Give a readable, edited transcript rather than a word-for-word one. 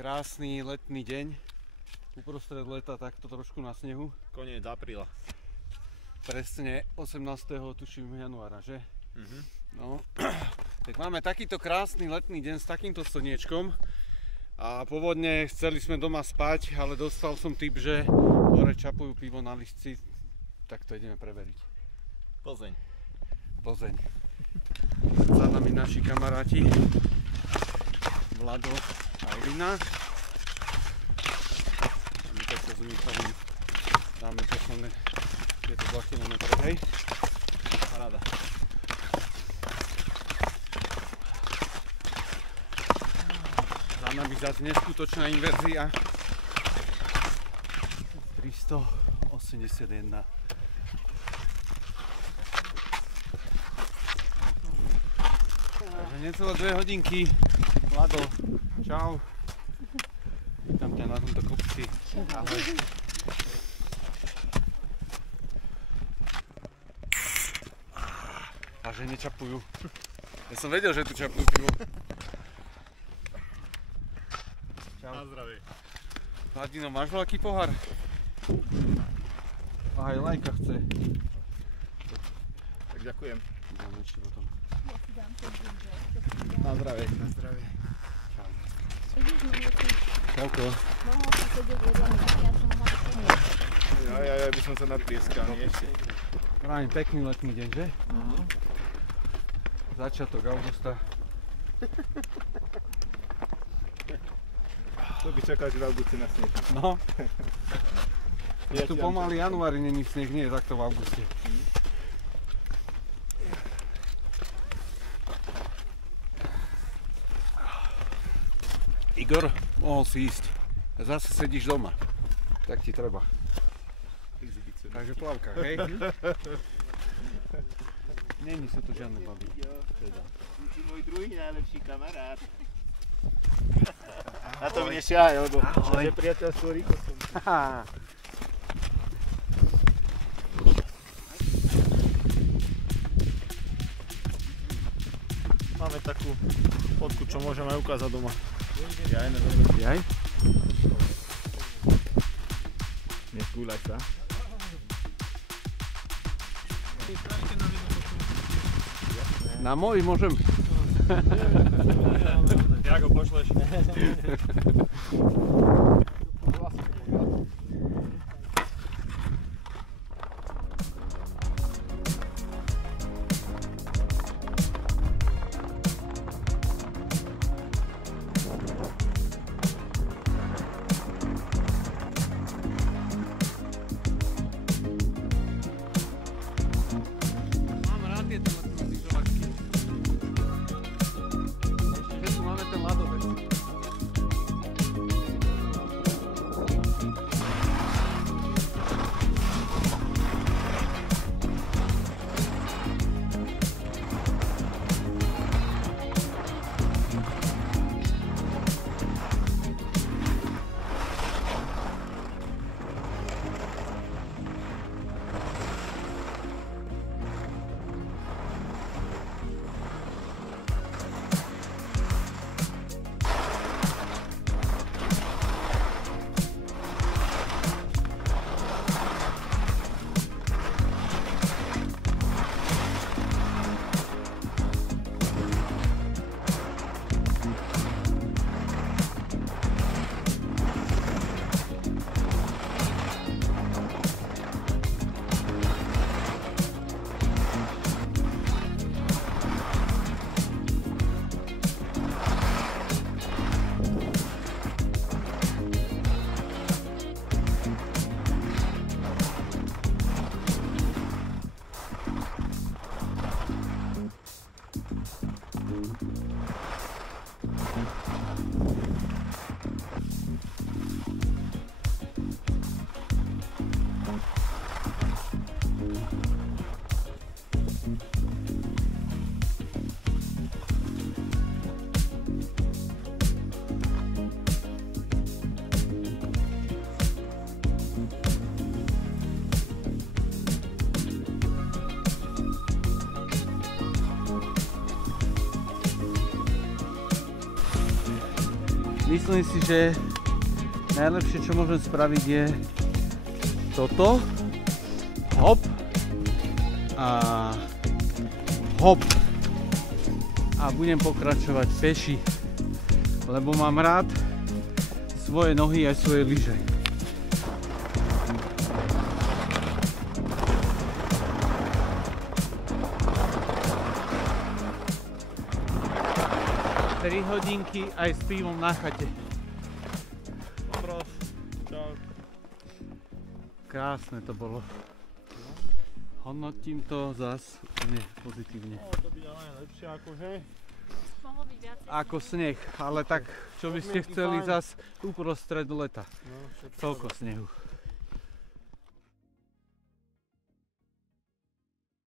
Krásny letný deň, uprostred leta, takto trošku na snehu. Koniec apríla. Presne 18. tuším januára, že? No, tak máme takýto krásny letný deň s takýmto slniečkom a pôvodne chceli sme doma spať, ale dostal som tip, že hore čapujú pivo na Lisci, tak to ideme preveriť. Plzeň. Plzeň. Za nami naši kamaráti Vlado a Elina. A my tak sa s Michalom dáme posledné tieto 2 kilometre, hej? Paráda. Za nami zase neskutočná inverzia. 381. Takže necelé 2 hodinky. Vlado, čau. Vítam ťa na tomto kopci. Ahoj. A že nečapujú. Ja som vedel, že tu čapujú pivo. Čau. Na zdravie. Hladino, máš veľký pohár? Aj Lajka chce. Tak ďakujem. Dáme ešte potom. Na zdravie. Na zdravie. Čauko. Ja by som sa naplieskal, nie ešte. Ráň, pekný letný deň, že? Začiatok augusta. To by čakáš v auguste na sneh. No. Už tu pomaly januári není sneh, nie je takto v auguste. Igor, mohol si ísť. Zase sedíš doma. Tak ti treba. Takže plavka, hej? Není sa to žiadne baby. Si môj druhý najlepší kamarát. Na to mi nešiahaj, lebo že priateľstvo rýchlo som. Máme takú fotku, čo môžeme ukázať doma. Jaj? Neskúľaj sa. Na môj môžem. Jak ho pošleš? Mám rád tieto letné lyžovačky. Ešte tu máme ten ľadovec. Myslím si, že najlepšie, čo môžem spraviť, je toto. Hop. A hop. A budem pokračovať peši, lebo mám rád svoje nohy aj svoje lyže. Tri hodinky aj s pivom na chate. Dobro, čau. Krásne to bolo. Hodnotím to zas úplne pozitívne. To by najlepšie akože. Mohlo byť viacej. Ako sneh, ale tak čo by ste chceli zas uprostred leta. No, všetko Toľko snehu.